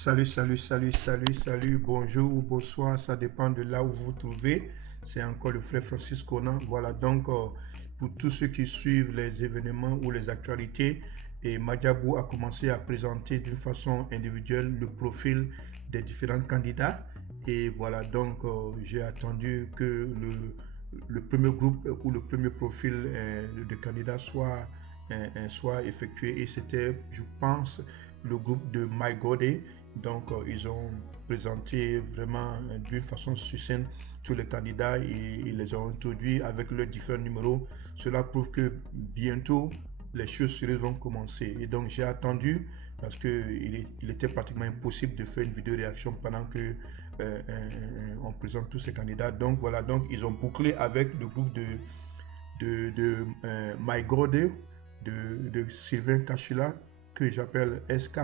Salut, bonjour ou bonsoir, ça dépend de là où vous vous trouvez. C'est encore le frère Francis Conan. Voilà, donc pour tous ceux qui suivent les événements ou les actualités, et Madiabou a commencé à présenter d'une façon individuelle le profil des différents candidats. Et voilà, donc j'ai attendu que le premier groupe ou le premier profil de candidats soit effectué. Et c'était, je pense, le groupe de MyGodé. Donc, ils ont présenté vraiment d'une façon succincte tous les candidats et ils les ont introduits avec leurs différents numéros. Cela prouve que bientôt, les choses sérieuses vont commencer. Et donc, j'ai attendu parce qu'il était pratiquement impossible de faire une vidéo réaction pendant que on présente tous ces candidats. Donc, voilà, donc ils ont bouclé avec le groupe de MyGodé, de Sylvain Kachila, que j'appelle SK,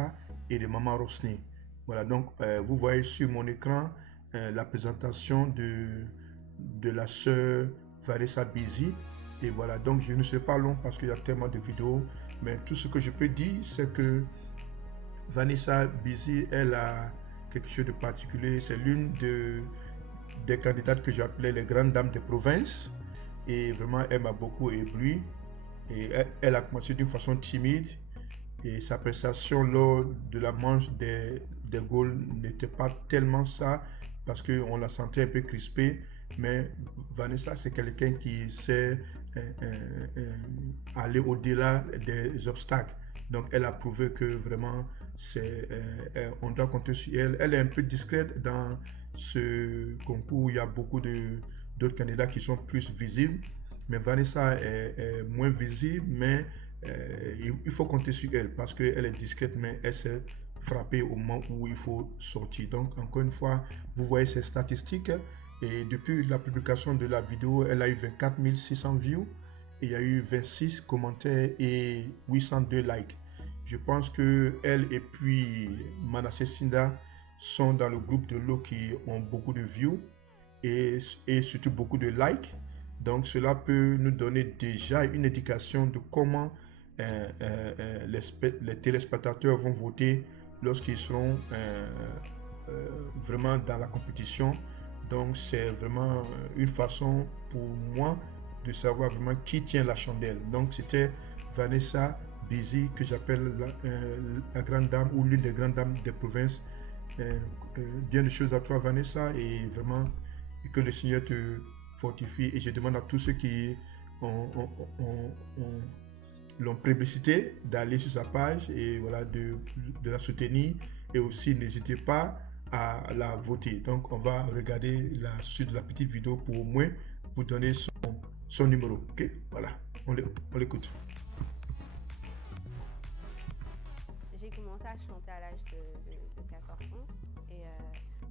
et de Maman Rosny. Voilà, donc vous voyez sur mon écran la présentation de la sœur Vanessa Bizi. Et voilà, donc je ne serai pas long parce qu'il y a tellement de vidéos, mais tout ce que je peux dire, c'est que Vanessa Bizi, elle a quelque chose de particulier. C'est l'une des candidates que j'appelais les grandes dames des provinces. Et vraiment, elle m'a beaucoup ébloui. Et elle a commencé d'une façon timide. Et sa prestation lors de la manche des Gaules n'était pas tellement ça, parce qu'on la sentait un peu crispée. Mais Vanessa, c'est quelqu'un qui sait aller au-delà des obstacles. Donc, elle a prouvé que vraiment, on doit compter sur elle. Elle est un peu discrète dans ce concours. Il y a beaucoup d'autres candidats qui sont plus visibles. Mais Vanessa est moins visible, mais il faut compter sur elle parce qu'elle est discrète, mais elle s'est frappée au moment où il faut sortir. Donc, encore une fois, vous voyez ces statistiques. Et depuis la publication de la vidéo, elle a eu 24 600 views. Et il y a eu 26 commentaires et 802 likes. Je pense que elle et puis Manasseh Sinda sont dans le groupe de l'eau qui ont beaucoup de views et surtout beaucoup de likes. Donc cela peut nous donner déjà une indication de comment les téléspectateurs vont voter lorsqu'ils seront vraiment dans la compétition. Donc c'est vraiment une façon pour moi de savoir vraiment qui tient la chandelle. Donc c'était Vanessa Bizi, que j'appelle la grande dame ou l'une des grandes dames des provinces. Bien de choses à toi Vanessa, et vraiment que le Seigneur te fortifie. Et je demande à tous ceux qui l'ont plébiscité d'aller sur sa page et voilà, de la soutenir. Et aussi n'hésitez pas à la voter. Donc on va regarder la suite de la petite vidéo pour au moins vous donner son numéro. Ok, voilà, on l'écoute. J'ai commencé à chanter à l'âge de 14 ans et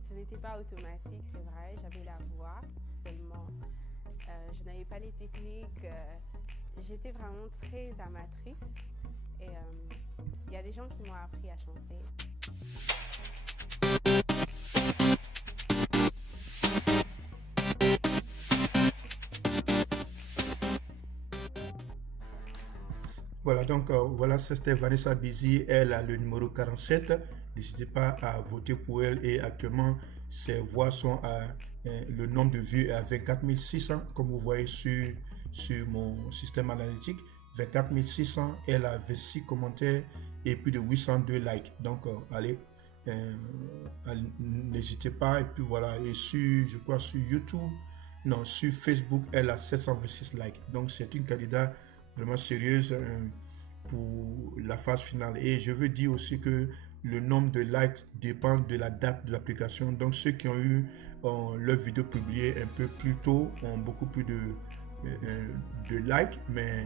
ce n'était pas automatique, c'est vrai, j'avais la voix seulement. Je n'avais pas les techniques, j'étais vraiment très amatrice et il y a des gens qui m'ont appris à chanter. Voilà, donc voilà, c'était Vanessa Bizi, elle a le numéro 47. N'hésitez pas à voter pour elle et actuellement ses voix sont à le nombre de vues est à 24 600 comme vous voyez sur mon système analytique. 24 600, elle a 26 commentaires et plus de 802 likes. Donc allez, n'hésitez pas. Et puis voilà, et je crois sur YouTube, non, sur Facebook, elle a 726 likes. Donc c'est une candidate vraiment sérieuse pour la phase finale. Et je veux dire aussi que le nombre de likes dépend de la date de l'application. Donc ceux qui ont eu leur vidéo publiée un peu plus tôt ont beaucoup plus de likes, mais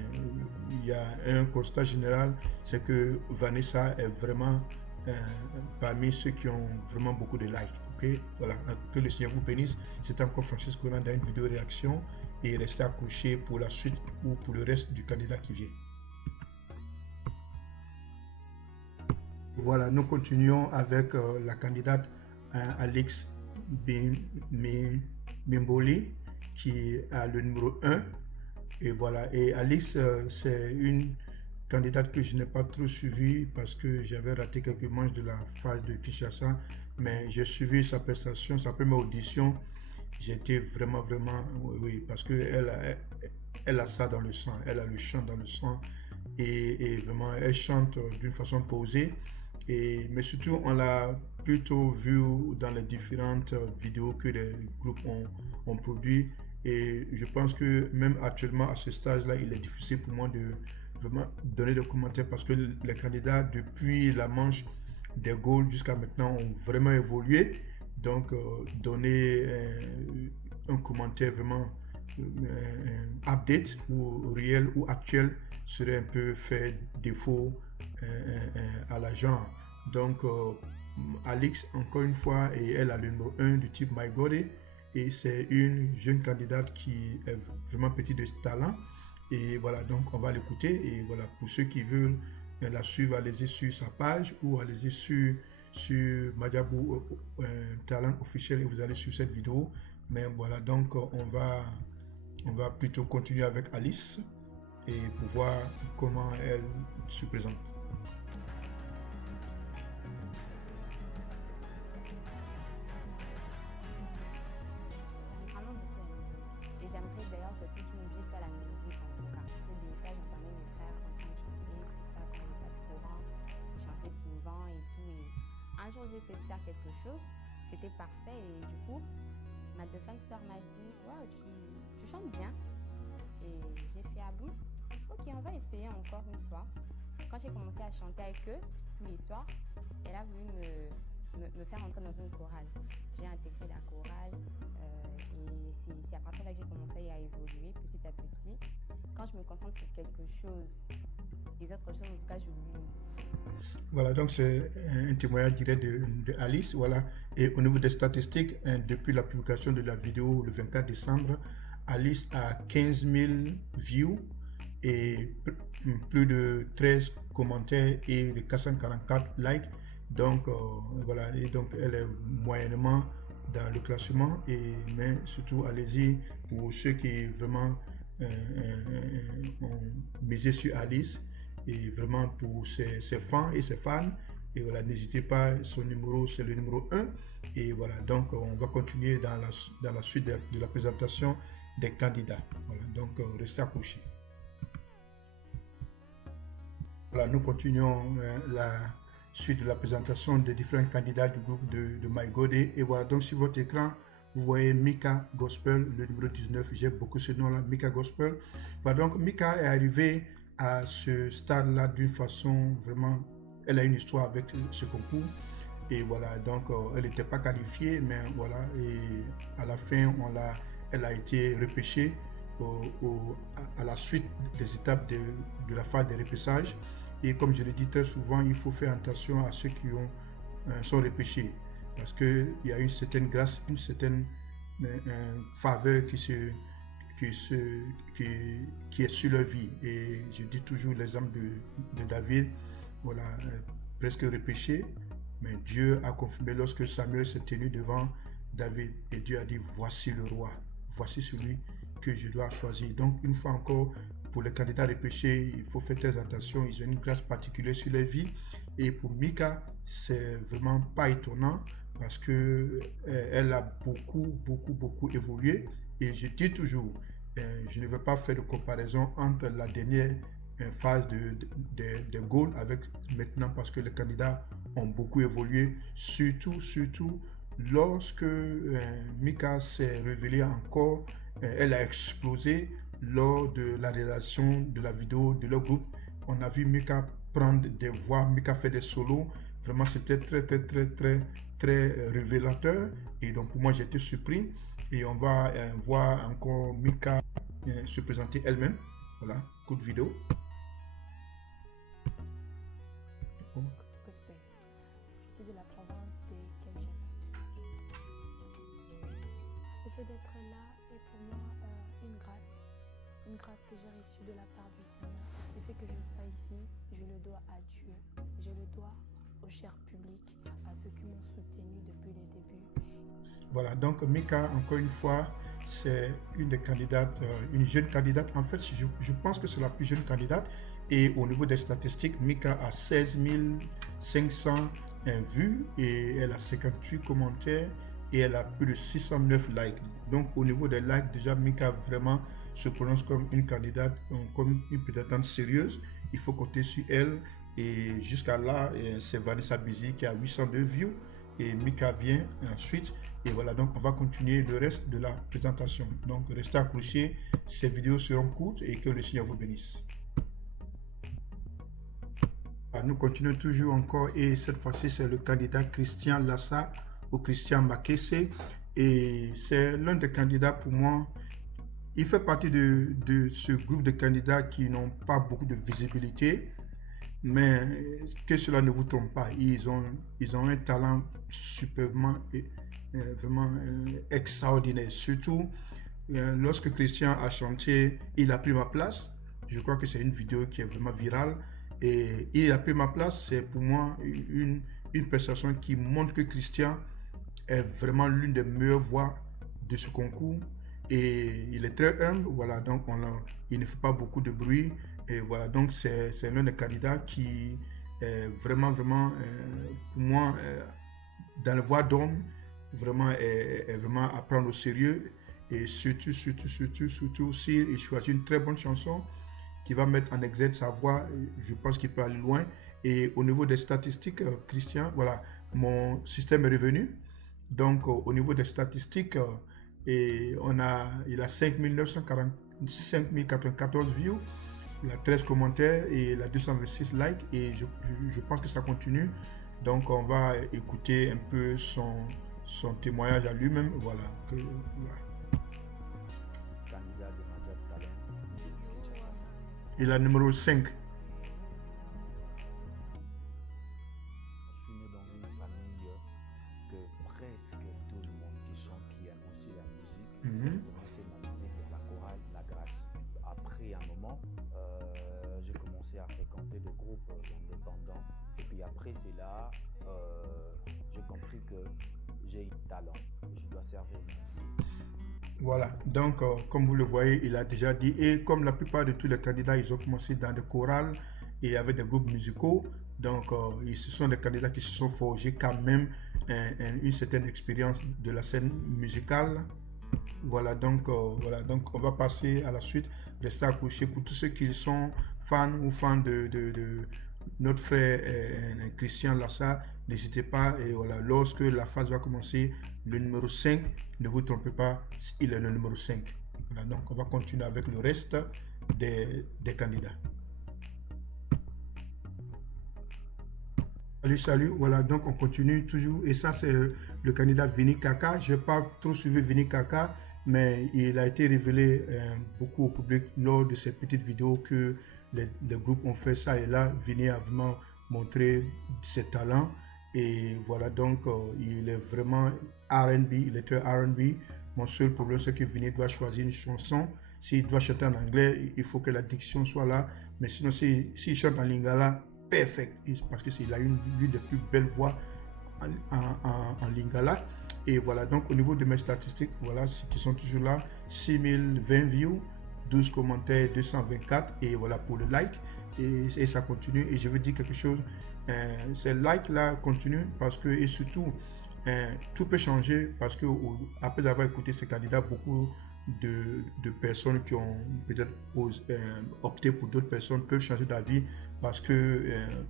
il y a un constat général, c'est que Vanessa est vraiment parmi ceux qui ont vraiment beaucoup de likes. Ok, voilà, que le Seigneur vous bénisse. C'est encore Francis Conan dans une vidéo réaction, et restez accrochés pour la suite ou pour le reste du candidat qui vient. Voilà, nous continuons avec la candidate Alex Mimboli qui a le numéro 1. Et voilà, et Alex, c'est une candidate que je n'ai pas trop suivie parce que j'avais raté quelques manches de la phase de Kinshasa, mais j'ai suivi sa prestation, sa première audition. J'étais vraiment, oui, parce elle a ça dans le sang, elle a le chant dans le sang et vraiment, elle chante d'une façon posée. Mais surtout, on l'a plutôt vu dans les différentes vidéos que les groupes ont produit. Et je pense que même actuellement, à ce stage-là, il est difficile pour moi de vraiment donner des commentaires parce que les candidats, depuis la manche des goals jusqu'à maintenant, ont vraiment évolué. Donc, donner un commentaire vraiment update ou réel ou actuel serait un peu fait défaut à l'agent. Donc, Alix, encore une fois, et elle a le numéro 1 du type MyGody. Et c'est une jeune candidate qui est vraiment petite de talent. Et voilà, donc on va l'écouter. Et voilà, pour ceux qui veulent la suivre, allez-y sur sa page ou allez-y sur Majabou Talent officiel et vous allez sur cette vidéo. Mais voilà, donc on va plutôt continuer avec Alice et pour voir comment elle se présente. J'aimerais d'ailleurs que toute une vie soit la musique en tout cas. Parce que des fois, j'entendais mes frères en train de chanter, tout ça, quand il n'y a pas de courant, ils chantaient souvent et tout. Et un jour, j'ai essayé de faire quelque chose, c'était parfait et du coup, ma défunte sœur m'a dit « Wow, tu chantes bien ». Et j'ai fait « Ah bon ? Ok, on va essayer encore une fois ». Quand j'ai commencé à chanter avec eux tous les soirs, elle a voulu me faire entrer dans une chorale. J'ai intégré la chorale et c'est à partir de là que j'ai commencé à évoluer petit à petit. Quand je me concentre sur quelque chose, les autres choses, en tout cas, j'oublie. Voilà, donc c'est un témoignage direct de Alice. Voilà. Et au niveau des statistiques, depuis la publication de la vidéo le 24 décembre, Alice a 15 000 views et plus de 13 commentaires et de 444 likes. Donc voilà, et donc elle est moyennement dans le classement, mais surtout allez-y pour ceux qui vraiment ont misé sur Alice et vraiment pour ses fans et ses fans. Et voilà, n'hésitez pas, son numéro c'est le numéro 1. Et voilà, donc on va continuer dans la suite de la présentation des candidats. Voilà, donc restez accrochés. Voilà, nous continuons la suite de la présentation des différents candidats du groupe de MyGody. Et voilà, donc sur votre écran, vous voyez Mika Gospel, le numéro 19. J'aime beaucoup ce nom-là, Mika Gospel. Voilà, donc Mika est arrivée à ce stade-là d'une façon vraiment... Elle a une histoire avec ce concours. Et voilà, donc elle n'était pas qualifiée, mais voilà, et à la fin, elle a été repêchée à la suite des étapes de la phase de repêchage. Et comme je le dis très souvent, il faut faire attention à ceux qui sont repêchés. Parce qu'il y a une certaine grâce, une certaine faveur qui est sur leur vie. Et je dis toujours l'exemple de David, voilà, presque repêché. Mais Dieu a confirmé lorsque Samuel s'est tenu devant David. Et Dieu a dit, voici le roi, voici celui que je dois choisir. Donc une fois encore, pour les candidats repêchés, il faut faire très attention. Ils ont une grâce particulière sur leur vie. Et pour Mika, c'est vraiment pas étonnant parce que elle a beaucoup évolué. Et je dis toujours, je ne veux pas faire de comparaison entre la dernière phase de goal avec maintenant parce que les candidats ont beaucoup évolué. Surtout lorsque Mika s'est révélée encore, elle a explosé. Lors de la réalisation de la vidéo de leur groupe, on a vu Mika prendre des voix, Mika fait des solos. Vraiment, c'était très révélateur. Et donc, pour moi, j'ai été surpris. Et on va voir encore Mika se présenter elle-même. Voilà, coup de vidéo. Je suis de la province de Kinshasa. Le fait d'être là est pour moi une grâce que j'ai reçue de la part du Seigneur. Le fait que je sois ici, je le dois à Dieu. Je le dois au cher public, à ceux qui m'ont soutenu depuis le début. Voilà, donc Mika, encore une fois, c'est une des candidates, une jeune candidate. En fait, je pense que c'est la plus jeune candidate. Et au niveau des statistiques, Mika a 16 500 vues et elle a 58 commentaires et elle a plus de 609 likes. Donc au niveau des likes, déjà Mika vraiment se prononce comme une candidate, comme une prétendante sérieuse. Il faut compter sur elle. Et jusqu'à là, c'est Vanessa Bizi qui a 802 views et Mika vient ensuite. Et voilà, donc on va continuer le reste de la présentation. Donc restez accrochés, ces vidéos seront courtes et que le Seigneur vous bénisse. Nous continuons toujours encore et cette fois-ci c'est le candidat Christian Lassa ou Christian Makese et c'est l'un des candidats pour moi. Il fait partie de ce groupe de candidats qui n'ont pas beaucoup de visibilité, mais que cela ne vous trompe pas, ils ont un talent superbement vraiment extraordinaire. Surtout lorsque Christian a chanté Il a pris ma place, je crois que c'est une vidéo qui est vraiment virale. Et Il a pris ma place, c'est pour moi une prestation qui montre que Christian est vraiment l'une des meilleures voix de ce concours. Et il est très humble, voilà, donc il ne fait pas beaucoup de bruit. Et voilà, donc c'est l'un des candidats qui est vraiment, pour moi, dans la voix d'homme, vraiment est vraiment à prendre au sérieux. Et surtout, s'il choisit une très bonne chanson, qui va mettre en exergue sa voix, je pense qu'il peut aller loin. Et au niveau des statistiques, Christian, voilà, mon système est revenu. Donc au niveau des statistiques, il a 5094 views, il a 13 commentaires et il a 226 likes et je pense que ça continue. Donc on va écouter un peu son témoignage à lui-même. Voilà. Il a numéro 5. Je suis né dans une famille que presque tout le monde qui chante, qui aime aussi la musique. J'ai commencé ma musique avec la chorale, la grâce. Après un moment, j'ai commencé à fréquenter des groupes indépendants. Et puis après, c'est là, j'ai compris que j'ai un talent. Je dois servir mon Dieu. Voilà, donc comme vous le voyez, il a déjà dit, et comme la plupart de tous les candidats, ils ont commencé dans des chorales et avec des groupes musicaux, donc ce sont des candidats qui se sont forgés quand même une certaine expérience de la scène musicale. Voilà, donc on va passer à la suite. Restez accrochés pour tous ceux qui sont fans ou fans de notre frère Christian Lassa. N'hésitez pas, et voilà, lorsque la phase va commencer, le numéro 5, ne vous trompez pas, il est le numéro 5. Voilà, donc on va continuer avec le reste des candidats. Salut, voilà, donc on continue toujours, et ça c'est le candidat Vini Kaka. Je n'ai pas trop suivi Vini Kaka, mais il a été révélé beaucoup au public lors de ces petites vidéos que les groupes ont fait ça et là. Vini a vraiment montré ses talents. Et voilà, donc il est vraiment R&B, il est très R&B. Mon seul problème, c'est que Vini doit choisir une chanson. S'il doit chanter en anglais, il faut que la diction soit là. Mais sinon, s'il chante en lingala, parfait. Parce que c'est l'une des plus belles voix en lingala. Et voilà, donc au niveau de mes statistiques, voilà, qui sont toujours là, 6020 views, 12 commentaires, 224. Et voilà pour le like. Et ça continue. Et je veux dire quelque chose. Ces likes-là continuent parce que, et surtout, tout peut changer parce que après avoir écouté ces candidats, beaucoup de personnes qui ont peut-être opté pour d'autres personnes peuvent changer d'avis parce que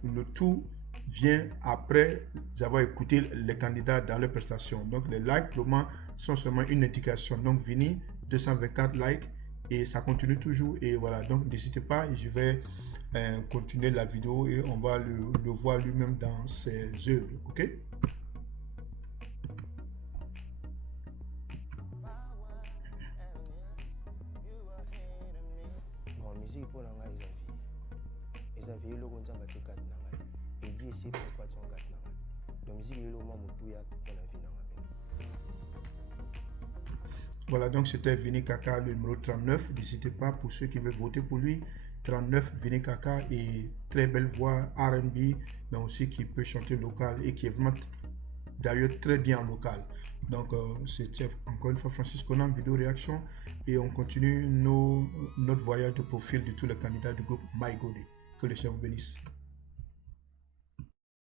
le tout vient après avoir écouté les candidats dans leurs prestations. Donc les likes, pour le moment, sont seulement une indication. Donc Vini, 224 likes et ça continue toujours. Et voilà, donc n'hésitez pas, je vais continuer la vidéo et on va le voir lui-même dans ses œuvres, ok? Bon, musique pour la main, ils avaient le bon temps de faire et Dieu sait pourquoi tu en gâtes. Donc musique est le moment où tu as pour la vie. Voilà, donc c'était Vini Kaka, le numéro 39. N'hésitez pas pour ceux qui veulent voter pour lui. 39, Vini Kaka, et très belle voix R&B, mais aussi qui peut chanter local et qui est vraiment d'ailleurs très bien en local. Donc c'était encore une fois Francis Conan, vidéo réaction, et on continue notre voyage de profil de tous les candidats du groupe My Goldie. Que le Seigneur vous bénisse.